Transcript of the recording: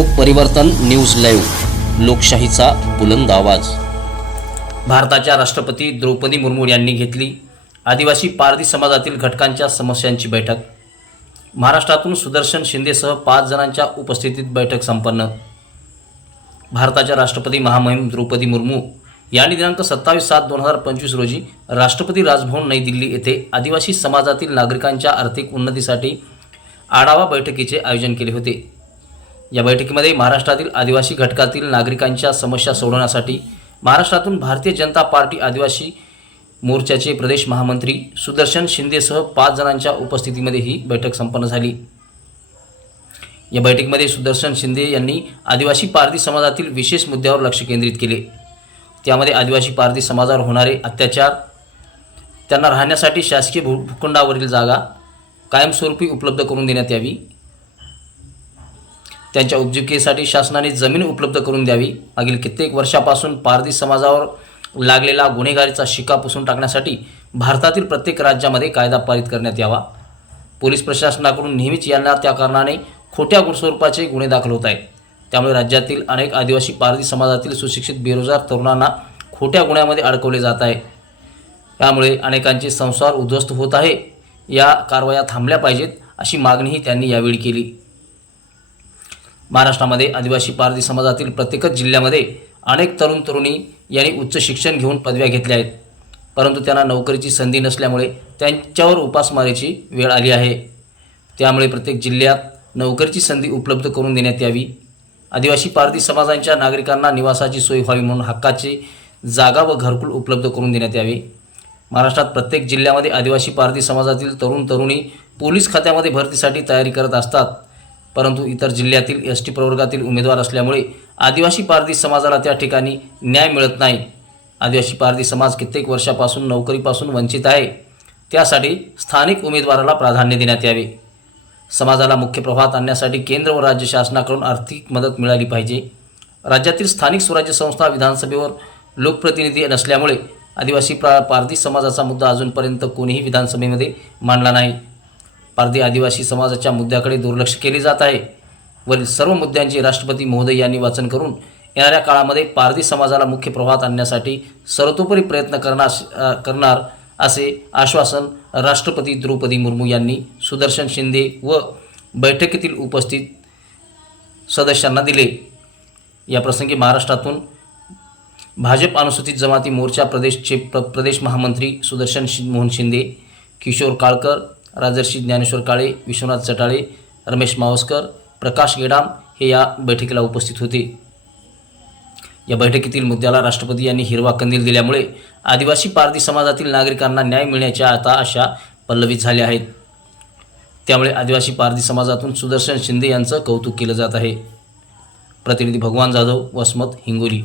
लोक परिवर्तन news live. लोकशाहीचा बुलंद आवाज. भारताच्या राष्ट्रपती द्रौपदी मुर्मू यांनी घेतली आदिवासी पारधी समाजातील घटकांच्या समस्यांची बैठक. महाराष्ट्रातून सुदर्शन शिंदेसह पाच जणांच्या उपस्थितीत बैठक संपन्न. भारताच्या राष्ट्रपती महामहिम द्रौपदी मुर्मू यांनी दिनांक सत्तावीस सात दोन हजार पंचवीस रोजी राष्ट्रपती राजभवन नई दिल्ली येथे आदिवासी समाजातील नागरिकांच्या आर्थिक उन्नतीसाठी आढावा बैठकीचे आयोजन केले होते. या बैठकीमध्ये महाराष्ट्रातील आदिवासी घटकातील नागरिकांच्या समस्या सोडवण्यासाठी महाराष्ट्रातून भारतीय जनता पार्टी आदिवासी मोर्चाचे प्रदेश महामंत्री सुदर्शन शिंदेसह पाच जणांच्या उपस्थितीमध्ये ही बैठक संपन्न झाली. या बैठकीमध्ये सुदर्शन शिंदे यांनी आदिवासी पारधी समाजातील विशेष मुद्द्यावर लक्ष केंद्रित केले. त्यामध्ये आदिवासी पारधी समाजावर होणारे अत्याचार त्यांना राहण्यासाठी शासकीय भू भूखंडावरील जागा कायमस्वरूपी उपलब्ध करून देण्यात यावी. त्यांच्या उपजीविकेसाठी शासनाने जमीन उपलब्ध करून द्यावी. मागील कित्येक वर्षापासून पारधी समाजावर लागलेला गुन्हेगारीचा शिका पुसून टाकण्यासाठी भारतातील प्रत्येक राज्यामध्ये कायदा पारित करण्यात यावा. पोलीस प्रशासनाकडून नेहमीच यांना त्या कारणाने खोट्या गुणस्वरूपाचे गुन्हे दाखल होत आहेत. त्यामुळे राज्यातील अनेक आदिवासी पारधी समाजातील सुशिक्षित बेरोजगार तरुणांना खोट्या गुन्ह्यामध्ये अडकवले जात आहे. त्यामुळे अनेकांचे संसार उद्ध्वस्त होत आहे. या कारवाया थांबल्या पाहिजेत अशी मागणीही त्यांनी यावेळी केली. महाराष्ट्रामध्ये आदिवासी पारधी समाजातील प्रत्येकच जिल्ह्यामध्ये अनेक तरुण तरुणी यांनी उच्च शिक्षण घेऊन पदव्या घेतल्या आहेत. परंतु त्यांना नोकरीची संधी नसल्यामुळे त्यांच्यावर उपासमारीची वेळ आली आहे. त्यामुळे प्रत्येक जिल्ह्यात नोकरीची संधी उपलब्ध करून देण्यात यावी. आदिवासी पारधी समाजांच्या नागरिकांना निवासाची सोय व्हावी म्हणून हक्काची जागा व घरकुल उपलब्ध करून देण्यात यावी. महाराष्ट्रात प्रत्येक जिल्ह्यामध्ये आदिवासी पारधी समाजातील तरुण तरुणी पोलीस खात्यामध्ये भरतीसाठी तयारी करत असतात. परंतु इतर जिल्ह्यातील एस टी प्रवर्गातील उमेदवार असल्यामुळे आदिवासी पारधी समाजाला त्या ठिकाणी न्याय मिळत नाही. आदिवासी पारधी समाज कित्येक वर्षापासून नोकरीपासून वंचित आहे. त्यासाठी स्थानिक उमेदवाराला प्राधान्य देण्यात यावे. समाजाला मुख्य प्रवाहात आणण्यासाठी केंद्र व राज्य शासनाकडून आर्थिक मदत मिळाली पाहिजे. राज्यातील स्थानिक स्वराज्य संस्था विधानसभेवर लोकप्रतिनिधी नसल्यामुळे आदिवासी प्रा पारधी समाजाचा मुद्दा अजूनपर्यंत कोणीही विधानसभेमध्ये मांडला नाही. भारतीय आदिवासी समाजाच्या मुद्द्याकडे दुर्लक्ष केले जात आहे. वरील सर्व मुद्द्यांचे राष्ट्रपती महोदय यांनी वाचन करून येणाऱ्या काळामध्ये पारधी समाजाला मुख्य प्रवाहात आणण्यासाठी सर्वतोपरी प्रयत्न करणार करणार असे आश्वासन राष्ट्रपती द्रौपदी मुर्मू यांनी सुदर्शन शिंदे व बैठकीतील उपस्थित सदस्यांना दिले. या प्रसंगी महाराष्ट्रातून भाजप अनुसूचित जमाती मोर्चा प्रदेशचे प्र प्रदेश महामंत्री सुदर्शन शि मोहन शिंदे किशोर काळकर राजर्षी ज्ञानेश्वर काळे विश्वनाथ चटाळे रमेश मावस्कर प्रकाश गेडाम हे या बैठकीला उपस्थित होते. या बैठकीतील मुद्द्याला राष्ट्रपती यांनी हिरवा कंदील दिल्यामुळे आदिवासी पारधी समाजातील नागरिकांना न्याय मिळण्याच्या आता आशा पल्लवित झाल्या आहेत. त्यामुळे आदिवासी पारधी समाजातून सुदर्शन शिंदे यांचं कौतुक केलं जात आहे. प्रतिनिधी भगवान जाधव वसमत हिंगोली.